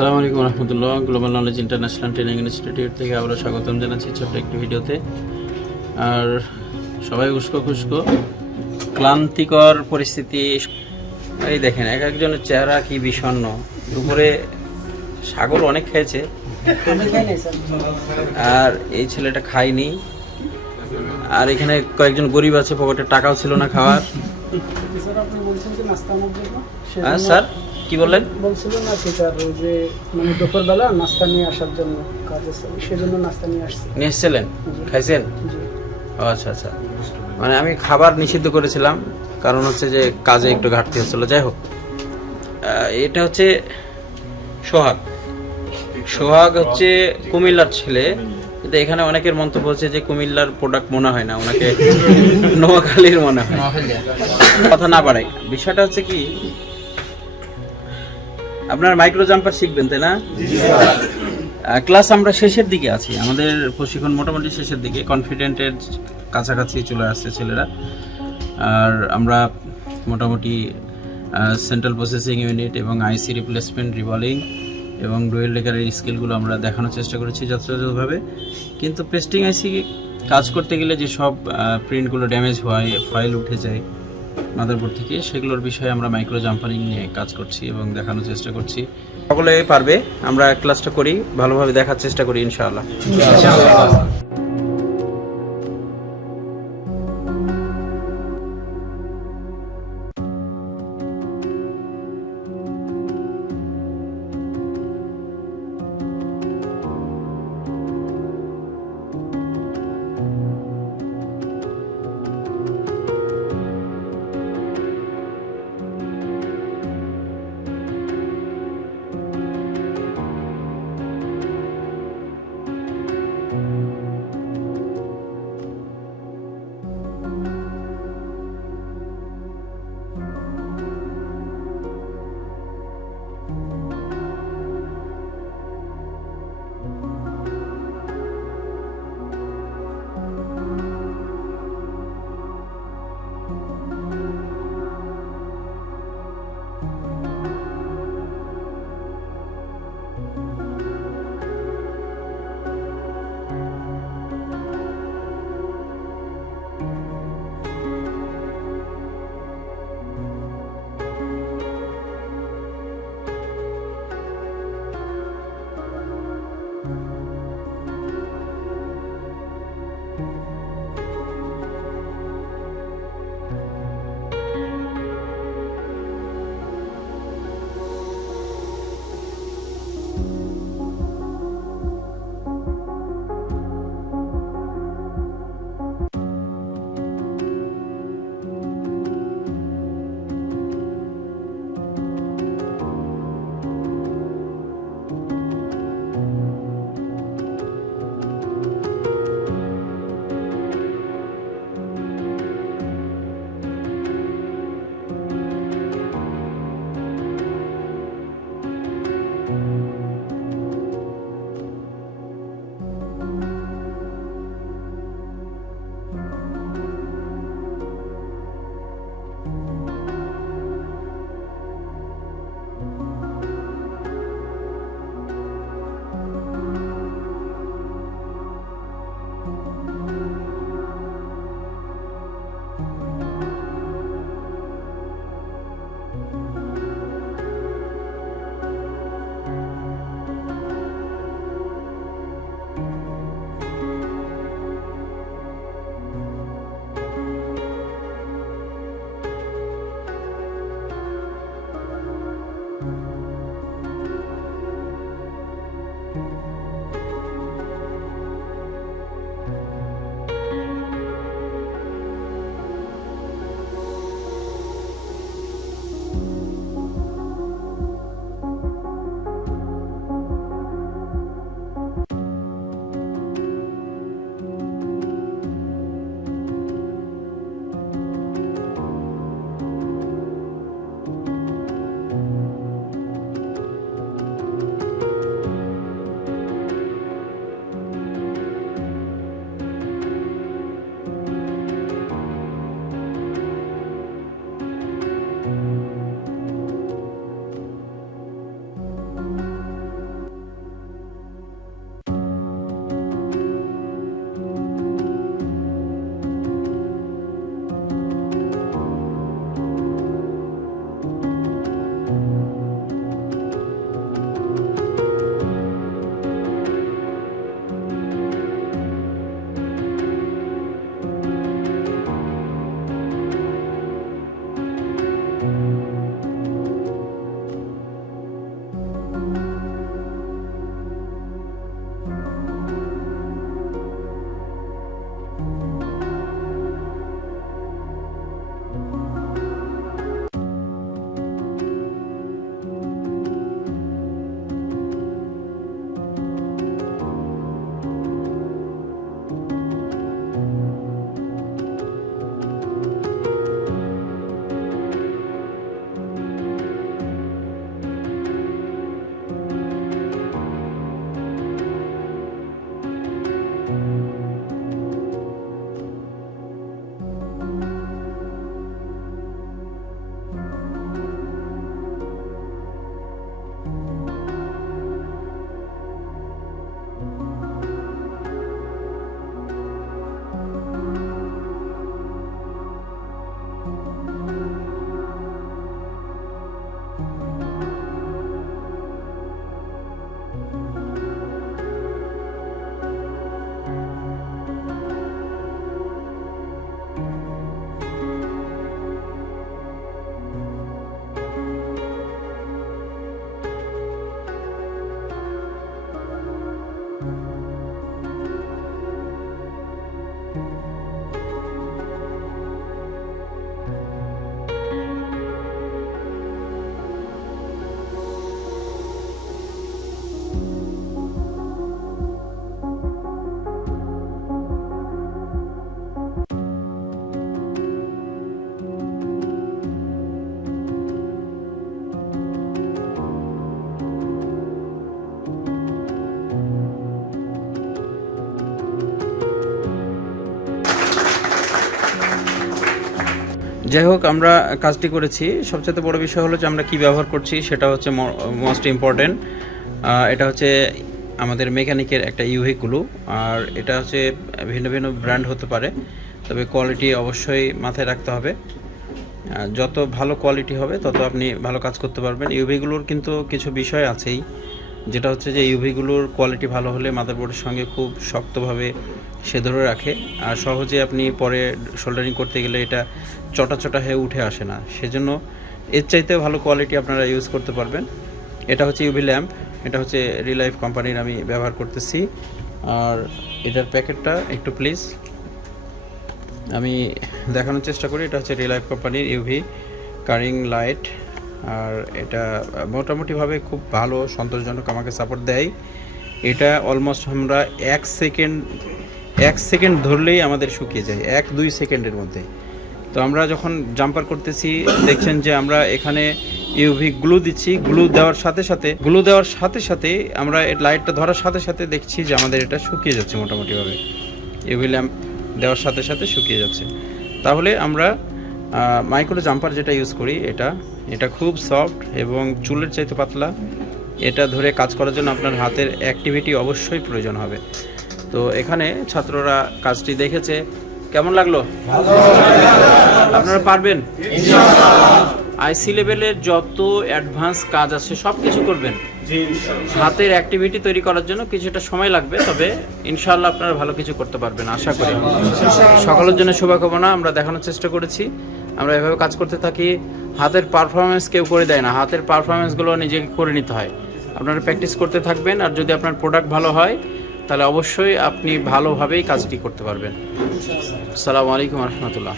আসসালামু আলাইকুম রহমতুল্লাহ। Global knowledge international training institute থেকে আবারও স্বাগতম জানাচ্ছি ছোট্ট একটি ভিডিওতে। আর সবাই উস্কো খুস্কো, ক্লান্তিকর পরিস্থিতি। এই দেখেন এক একজনের চেহারা কি বিষণ্ণ। দুপুরে ছাগল অনেক খেয়েছে আর এই ছেলেটা খায়নি। আর এখানে কয়েকজন গরিব আছে, পকেটে টাকাও ছিল না খাওয়ার। স্যার কি বললেন? বলছিলেন না টিচার যে মানে দুপুরবেলা নাস্তা নিয়ে আসার জন্য কাজ আছে, সেজন্য নাস্তা নিয়ে আসছি। নিয়ে এসেছিলেন? খাইছেন? ও আচ্ছা আচ্ছা, মানে আমি খাবার নিষিদ্ধ করেছিলাম, কারণ হচ্ছে যে কাজে একটু ঘাটতি হচ্ছিল। যাই হোক, এটা হচ্ছে সোহাগ। সোহাগ হচ্ছে কুমিল্লার ছেলে, কিন্তু এখানে অনেকের মন্তব্য হচ্ছে যে কুমিল্লার প্রোডাক্ট মনে হয় না, ওনাকে নোয়াখালীর মনে হয়। কথা না বাড়াই, বিষয়টা হচ্ছে কি, আপনার মাইক্রো জাম্পার শিখবেন তাই না? ক্লাস আমরা শেষের দিকে আছি, আমাদের প্রশিক্ষণ মোটামুটি শেষের দিকে, কনফিডেন্টের কাছাকাছি চলে আসছে ছেলেরা। আর আমরা মোটামুটি সেন্ট্রাল প্রসেসিং ইউনিট এবং আইসি রিপ্লেসমেন্ট, রিভলিং এবং ডুয়েল লেকারের স্কিলগুলো আমরা দেখানোর চেষ্টা করেছি যথাযথভাবে। কিন্তু পেস্টিং আইসি কাজ করতে গেলে যে সব প্রিন্টগুলো ড্যামেজ হয়, ফাইল উঠে যায় মাদারবোর্ড থেকে, সেগুলোর বিষয়ে আমরা মাইক্রো জাম্পারিং নিয়ে কাজ করছি এবং দেখানোর চেষ্টা করছি। সকলে পারবে, আমরা ক্লাসটা করি, ভালোভাবে দেখার চেষ্টা করি ইনশাআল্লাহ। যাই হোক, আমরা কাজটি করেছি। সবচেয়ে বড় বিষয় হলো যে আমরা কি ব্যবহার করছি সেটা হচ্ছে মোস্ট ইম্পর্টেন্ট। এটা হচ্ছে আমাদের মেকানিকের একটা ইউভি গ্লু, আর এটা হচ্ছে ভিন্ন ভিন্ন ব্র্যান্ড হতে পারে, তবে কোয়ালিটি অবশ্যই মাথায় রাখতে হবে। যত ভালো কোয়ালিটি হবে তত আপনি ভালো কাজ করতে পারবেন। ইউভিগুলোর কিন্তু কিছু বিষয় আছেই, যেটা হচ্ছে যে ইউভিগুলোর কোয়ালিটি ভালো হলে মাদারবোর্ডের সঙ্গে খুব শক্তভাবে সে ধরে রাখে, আর সহজে আপনি পরে সোল্ডারিং করতে গেলে এটা চটা চটা হয়ে উঠে আসে না। সেজন্য এর চাইতে ভালো কোয়ালিটি আপনারা ইউজ করতে পারবেন। এটা হচ্ছে ইউভি ল্যাম্প, এটা হচ্ছে রিলাইফ কোম্পানির আমি ব্যবহার করতেছি। আর এটার প্যাকেটটা একটু প্লিজ আমি দেখানোর চেষ্টা করি। এটা হচ্ছে রিলাইফ কোম্পানির ইউভি কারিং লাইট, আর এটা মোটামুটিভাবে খুব ভালো সন্তোষজনক আমাকে সাপোর্ট দেয়। এটা অলমোস্ট আমরা এক সেকেন্ড ধরলেই আমাদের শুকিয়ে যায়, 1-2 সেকেন্ডের মধ্যে। তো আমরা যখন জাম্পার করতেছি দেখছেন যে আমরা এখানে ইউভি গ্লু দিচ্ছি, গ্লু দেওয়ার সাথে সাথে আমরা লাইটটা ধরার সাথে সাথে দেখছি যে আমাদের এটা শুকিয়ে যাচ্ছে মোটামুটিভাবে। ইউভি ল্যাম্প দেওয়ার সাথে সাথে শুকিয়ে যাচ্ছে। তাহলে আমরা মাইক্রো জাম্পার যেটা ইউজ করি, এটা খুব সফট এবং চুলের চাইতে পাতলা। এটা ধরে কাজ করার জন্য আপনার হাতের অ্যাক্টিভিটি অবশ্যই প্রয়োজন হবে। তো এখানে ছাত্ররা কাজটি দেখেছে, কেমন লাগলো? আপনারা পারবেন? আইসি লেভেলের যত অ্যাডভান্স কাজ আছে সব কিছু করবেন। হাতের অ্যাক্টিভিটি তৈরি করার জন্য কিছুটা সময় লাগবে, তবে ইনশাআল্লাহ আপনারা ভালো কিছু করতে পারবেন আশা করি। সকলের জন্য শুভকামনা। আমরা দেখানোর চেষ্টা করেছি, আমরা এভাবে কাজ করতে থাকি। হাতের পারফরমেন্স কেউ করে দেয় না, হাতের পারফরমেন্সগুলো নিজেকে করে নিতে হয়। আপনারা প্র্যাকটিস করতে থাকবেন, আর যদি আপনার প্রোডাক্ট ভালো হয় তাহলে অবশ্যই আপনি ভালোভাবেই কাজটি করতে পারবেন। আসসালামু আলাইকুম রহমতুল্লাহ।